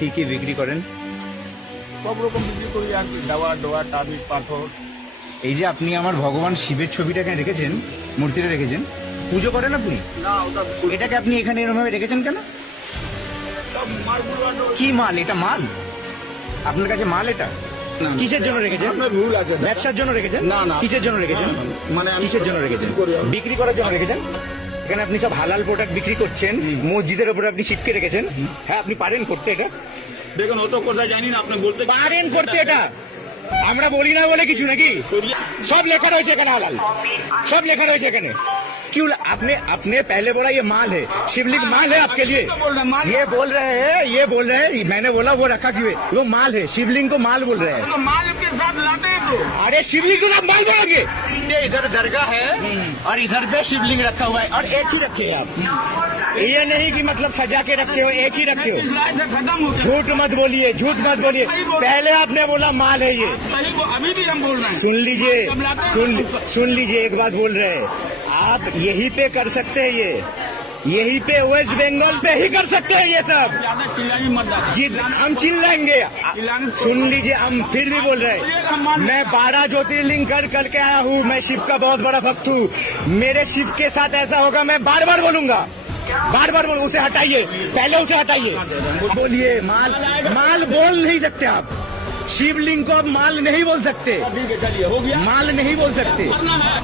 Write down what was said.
কি কি বিক্রি করেন? সব রকম বিক্রি করি আর কি, দাওয়া ডোয়া তাবিজ পাথর। এই যে আপনি আমার ভগবান শিবের ছবিটা এখানে রেখেছেন, মূর্তিটা রেখেছেন, পুজো করেন আপনি? না ওটা এটাকে আপনি এখানে এরকম ভাবে রেখেছেন কেন? সব মালগুলো আর- কি মাল এটা? মাল আপনার কাছে মাল এটা? না, কিসের জন্য রেখেছেন? আপনার ভুল আছে। ব্যবসার জন্য রেখেছেন? না, না। কিসের জন্য রেখেছেন? না, না, মানে আমি- কিসের জন্য রেখেছেন? বিক্রি করি আমি। বিক্রি করার জন্য রেখেছেন? এখানে আপনি সব হালাল প্রোডাক্ট বিক্রি করছেন, মসজিদের উপরে আপনি শিবকে রেখেছেন। হ্যাঁ, আপনি পারেন করতে এটা? দেখুন অত কথা জানি না, আপনি বলতে পারেন করতে এটা? আমরা বলি না বলে কিছু নাকি? সরিয়ে- सब लिखा रहे एखाने हालाल, सब लिखा रहे एखाने। क्यों आपने आपने पहले बोला ये माल है, शिवलिंग माल है आपके लिए? तो बोल रहे हैं, माल- ये बोल रहे हैं मैंने बोला वो रखा क्यों है? वो माल है, शिवलिंग को माल बोल रहे हैं। तो माल के साथ लाते हैं तो अरे शिवलिंग को आप माल बोलेंगे? ये इधर दरगाह है और इधर पे शिवलिंग रखा हुआ है और एक ही रखे हैं आप। ये नहीं कि मतलब सजा के रखे हो, एक ही रखे हो। इस लाइन से खत्म हो गया। झूठ मत बोलिए, झूठ मत बोलिए। पहले आपने बोला माल है ये। सही अभी भी हम बोल रहे हैं। सुन लीजिए, जब लाते हैं सुन लीजिए, एक बात बोल रहे हैं आप, यहीं पे कर सकते हैं ये, यहीं पे वेस्ट बंगाल पे ही कर सकते हैं ये सब। ज्यादा चिल्लाइए मत दादा। जी हम चिल्लाएंगे। सुन लीजिए, हम फिर भी बोल रहे हैं, मैं 12 ज्योतिर्लिंग कर करके आया हूँ, मैं शिव का बहुत बड़ा भक्त हूँ। मेरे शिव के साथ ऐसा होगा मैं बार बार बोलूंगा, बार बार बोलूंगा। उसे हटाइए, पहले उसे हटाइए। बोलिए माल, माल बोल नहीं सकते आप। शिवलिंग को आप माल नहीं बोल सकते, ठीक है चलिए हो गया। माल नहीं बोल सकते। करना है